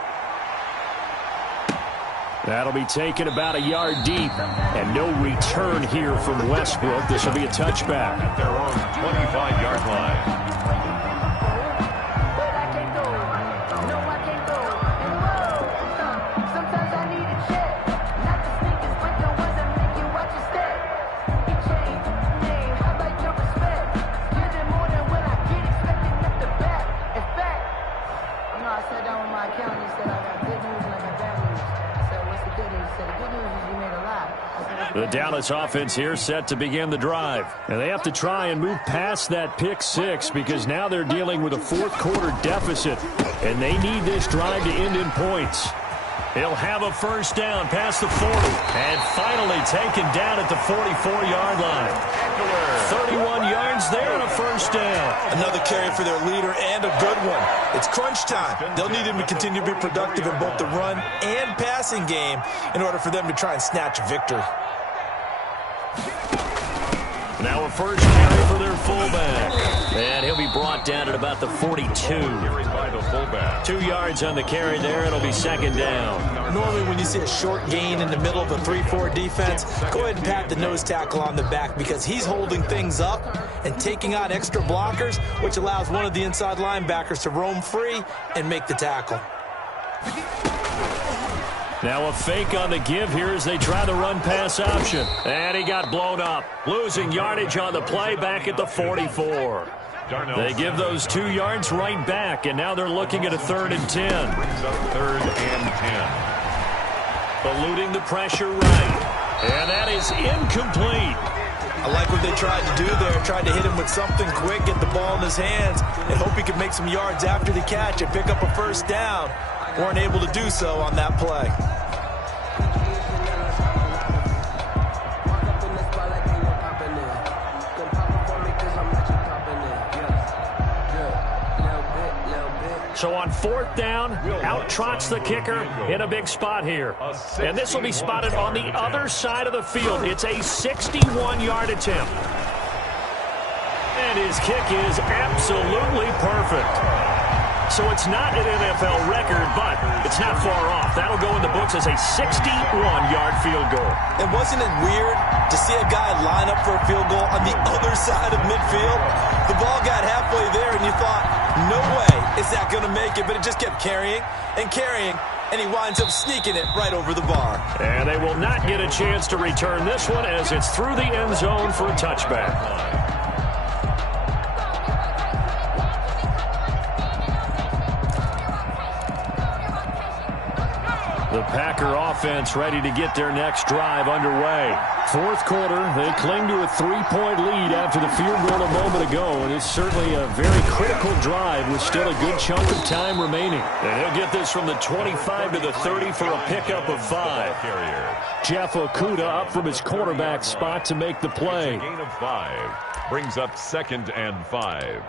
That'll be taken about a yard deep. And no return here from Westbrook. This will be a touchback. At their own 25-yard line. The Dallas offense here set to begin the drive. And they have to try and move past that pick six because now they're dealing with a fourth-quarter deficit. And they need this drive to end in points. He'll have a first down past the 40. And finally taken down at the 44-yard line. 31 yards there and a first down. Another carry for their leader and a good one. It's crunch time. They'll need him to continue to be productive in both the run and passing game in order for them to try and snatch a victory. Now a first carry for their fullback. And he'll be brought down at about the 42. By the fullback. 2 yards on the carry there. It'll be second down. Normally when you see a short gain in the middle of a 3-4 defense, go ahead and pat the nose tackle on the back because he's holding things up and taking on extra blockers, which allows one of the inside linebackers to roam free and make the tackle. Now a fake on the give here as they try the run-pass option. And he got blown up. Losing yardage on the play back at the 44. They give those 2 yards right back, and now they're looking at a 3rd and 10. Brings up 3rd and 10. Eluding the pressure right. And that is incomplete. I like what they tried to do there. Tried to hit him with something quick, get the ball in his hands, and hope he could make some yards after the catch and pick up a first down. Weren't able to do so on that play. So on 4th down, out trots the kicker in a big spot here. And this will be spotted on the other side of the field. It's a 61-yard attempt. And his kick is absolutely perfect. So it's not an NFL record, but it's not far off. That'll go in the books as a 61-yard field goal. And wasn't it weird to see a guy line up for a field goal on the other side of midfield? The ball got halfway there, and you thought, no way is that going to make it, but it just kept carrying and carrying, and he winds up sneaking it right over the bar. And they will not get a chance to return this one as it's through the end zone for a touchback. The Packer offense ready to get their next drive underway. 4th quarter, they cling to a 3-point lead after the field goal a moment ago, and it's certainly a very critical drive with still a good chunk of time remaining. And he'll get this from the 25 to the 30 for a pickup of 5. Jeff Okudah up from his cornerback spot to make the play. It's a gain of 5. Brings up 2nd and 5.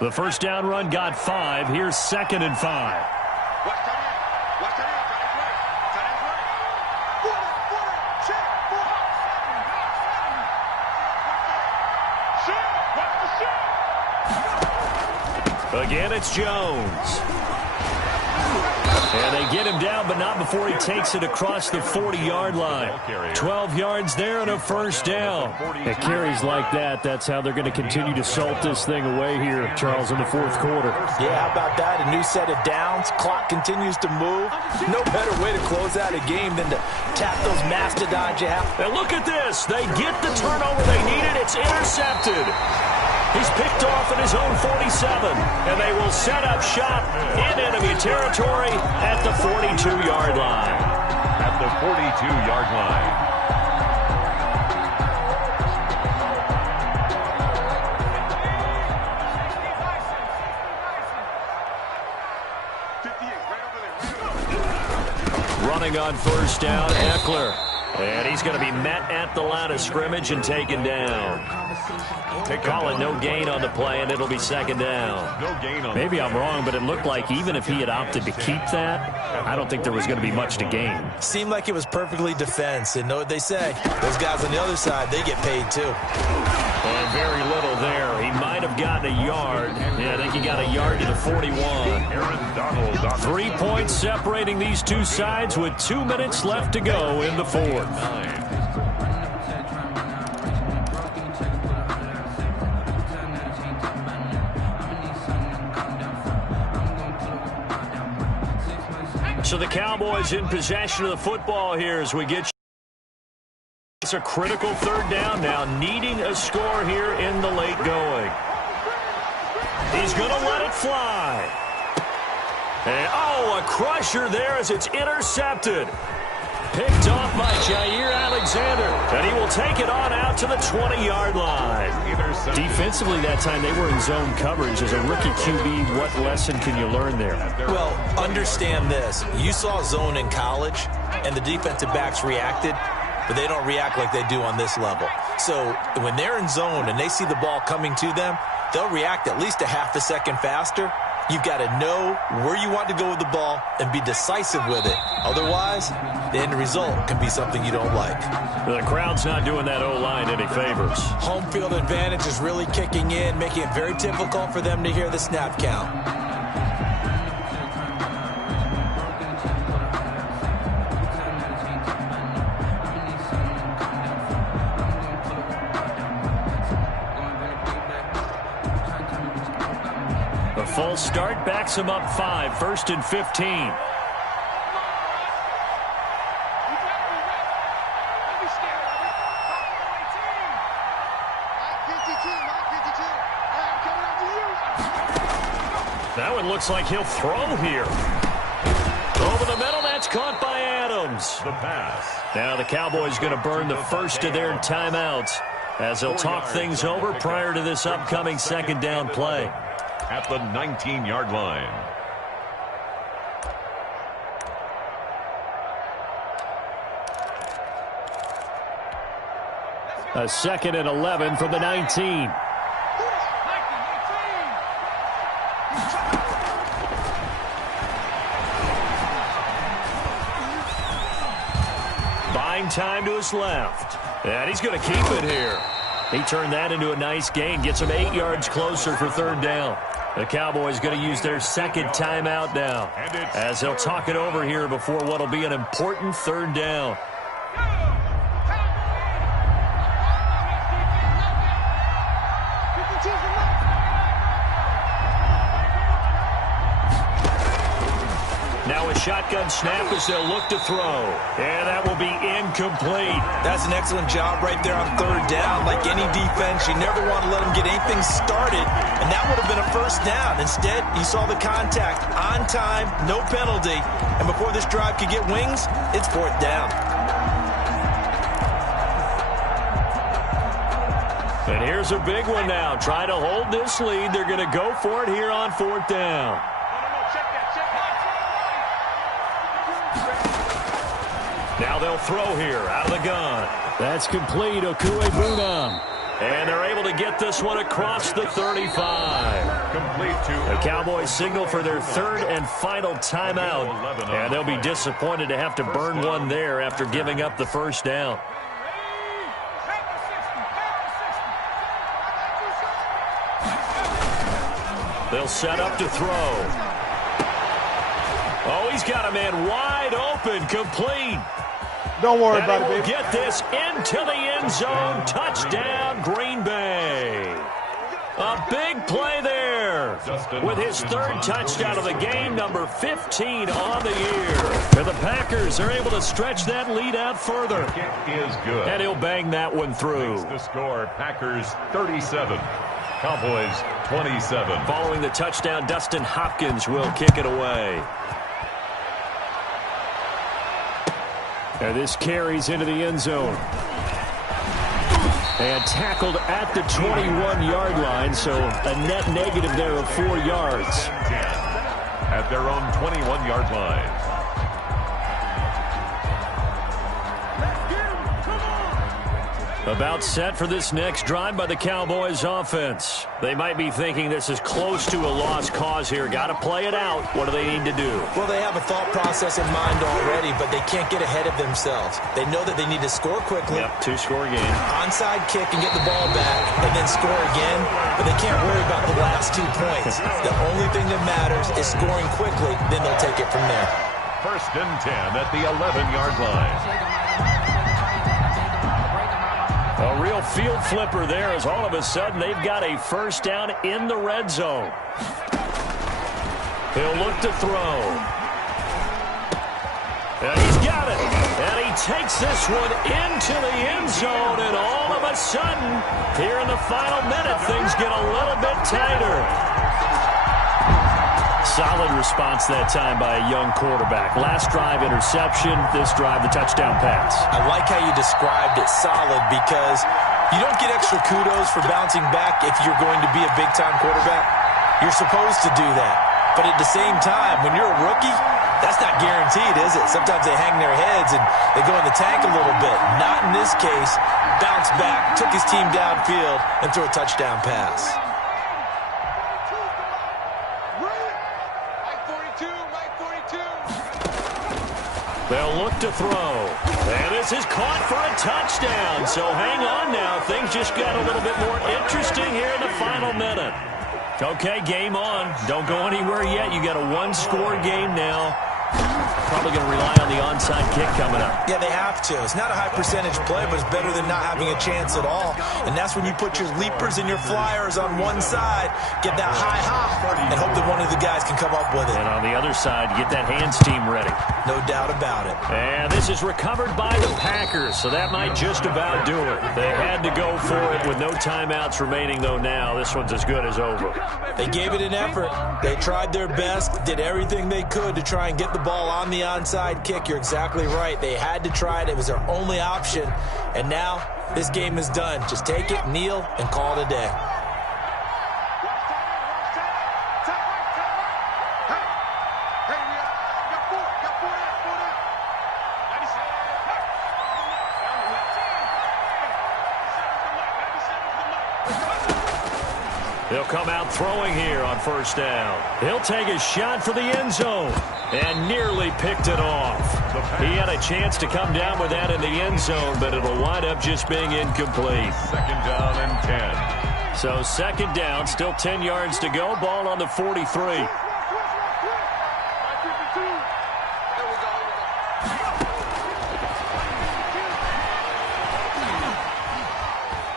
The first down run got 5. Here's 2nd and 5. Again, it's Jones. And they get him down, but not before he takes it across the 40-yard line. 12 yards there and a first down. At carries like that, that's how they're going to continue to salt this thing away here, Charles, in the fourth quarter. Yeah, how about that? A new set of downs. Clock continues to move. No better way to close out a game than to tap those mastodons you have. And look at this. They get the turnover they needed. It's intercepted. He's picked off in his own 47, and they will set up shop in enemy territory at the 42-yard line. At the 42-yard line. Running on first down, Eckler. And he's going to be met at the line of scrimmage and taken down. They call it no gain on the play, and it'll be second down. No gain on Maybe I'm wrong, but it looked like even if he had opted to keep that, I don't think there was going to be much to gain. Seemed like it was perfectly defense. And know what they say? Those guys on the other side, they get paid too. And very little there. He might have gotten a yard. Yeah, I think he got a yard to the 41. Aaron Donald. 3 points separating these two sides with 2 minutes left to go in the fourth. So the Cowboys in possession of the football here as we get. It's a critical third down now, needing a score here in the late going. He's going to let it fly. And, oh, a crusher there as it's intercepted. Picked off by Jair Alexander. And he will take it on out to the 20-yard line. Defensively that time, they were in zone coverage. As a rookie QB, what lesson can you learn there? Well, understand this. You saw zone in college, and the defensive backs reacted, but they don't react like they do on this level. So when they're in zone and they see the ball coming to them, they'll react at least a half a second faster. You've got to know where you want to go with the ball and be decisive with it. Otherwise, the end result can be something you don't like. The crowd's not doing that O-line any favors. Home field advantage is really kicking in, making it very difficult for them to hear the snap count. The full start backs him up 5, 1st and 15. That one looks like he'll throw here. Over the middle, that's caught by Adams. The pass. Now the Cowboys going to burn the first of their timeouts as they'll talk things over prior to this upcoming second down play. At the 19-yard line. A 2nd and 11 from the 19. Buying time to his left. And he's going to keep it here. He turned that into a nice gain. Gets him 8 yards closer for third down. The Cowboys going to use their second timeout now as they'll talk it over here before what will be an important third down. Now a shotgun snap as they'll look to throw. And that will be incomplete. That's an excellent job right there on third down. Like any defense, you never want to let them get anything started, and that would have been a first down. Instead, you saw the contact on time, no penalty, and before this drive could get wings, it's fourth down. And here's a big one now. Try to hold this lead. They're going to go for it here on fourth down. Now they'll throw here out of the gun. That's complete. Okuegbunam. And they're able to get this one across the 35. Complete to The Cowboys signal for their third and final timeout. And they'll be disappointed to have to burn one there after giving up the first down. They'll set up to throw. Oh, he's got a man wide open, complete. Don't worry And about it, he will baby. get this into the end zone. Touchdown, Green Bay. A big play there with his third touchdown of the game, number 15 on the year. And the Packers are able to stretch that lead out further. Kick is good. And he'll bang that one through. Makes the score Packers 37, Cowboys 27. Following the touchdown, Dustin Hopkins will kick it away. And this carries into the end zone. And tackled at the 21-yard line, so a net negative there of 4 yards. At their own 21-yard line. About set for this next drive by the Cowboys offense. They might be thinking this is close to a lost cause here. Got to play it out. What do they need to do? Well, they have a thought process in mind already, but they can't get ahead of themselves. They know that they need to score quickly. Yep, two-score game. Onside kick and get the ball back and then score again, but they can't worry about the last 2 points. The only thing that matters is scoring quickly, then they'll take it from there. 1st and 10 at the 11-yard line. A real field flipper there as all of a sudden they've got a first down in the red zone. He'll look to throw. And he's got it. And he takes this one into the end zone. And all of a sudden, here in the final minute, things get a little bit tighter. Solid response that time by a young quarterback. Last drive, interception. This drive, the touchdown pass. I like how you described it solid because you don't get extra kudos for bouncing back if you're going to be a big-time quarterback. You're supposed to do that. But at the same time, when you're a rookie, that's not guaranteed, is it? Sometimes they hang their heads and they go in the tank a little bit. Not in this case. Bounce back, took his team downfield, and threw a touchdown pass. They'll look to throw. And this is caught for a touchdown. So hang on now. Things just got a little bit more interesting here in the final minute. Okay, game on. Don't go anywhere yet. You got a one-score game now. Probably going to rely on the onside kick coming up. Yeah, they have to. It's not a high-percentage play, but it's better than not having a chance at all. And that's when you put your leapers and your flyers on one side, get that high hop, and hope that one of the guys can come up with it. And on the other side, get that hands team ready. No doubt about it. And this is recovered by the Packers, so that might just about do it. They had to go for it with no timeouts remaining, though, now. This one's as good as over. They gave it an effort. They tried their best, did everything they could to try and get the ball on the onside kick. You're exactly right. They had to try it. It was their only option. And now this game is done. Just take it, kneel, and call it a day. He'll come out throwing here on first down. He'll take a shot for the end zone and nearly picked it off. He had a chance to come down with that in the end zone, but it'll wind up just being incomplete. 2nd down and 10. So 2nd down, still 10 yards to go. Ball on the 43.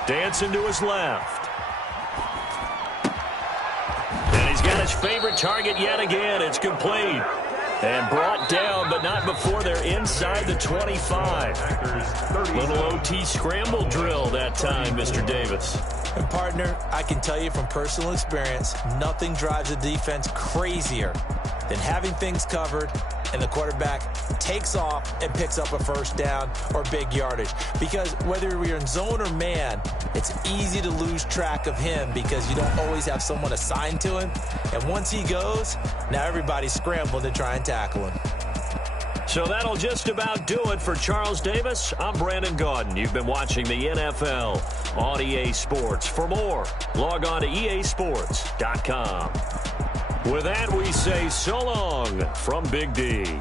Dancing to his left. Got his favorite target yet again. It's complete. And brought down, but not before they're inside the 25. Little OT scramble drill that time, Mr. Davis. And partner, I can tell you from personal experience, nothing drives a defense crazier than having things covered and the quarterback takes off and picks up a first down or big yardage. Because whether you're in zone or man, it's easy to lose track of him because you don't always have someone assigned to him. And once he goes, now everybody's scrambling to try and tackle him. So that'll just about do it for Charles Davis. I'm Brandon Gaudin. You've been watching the NFL on EA Sports. For more, log on to easports.com. With that, we say so long from Big D.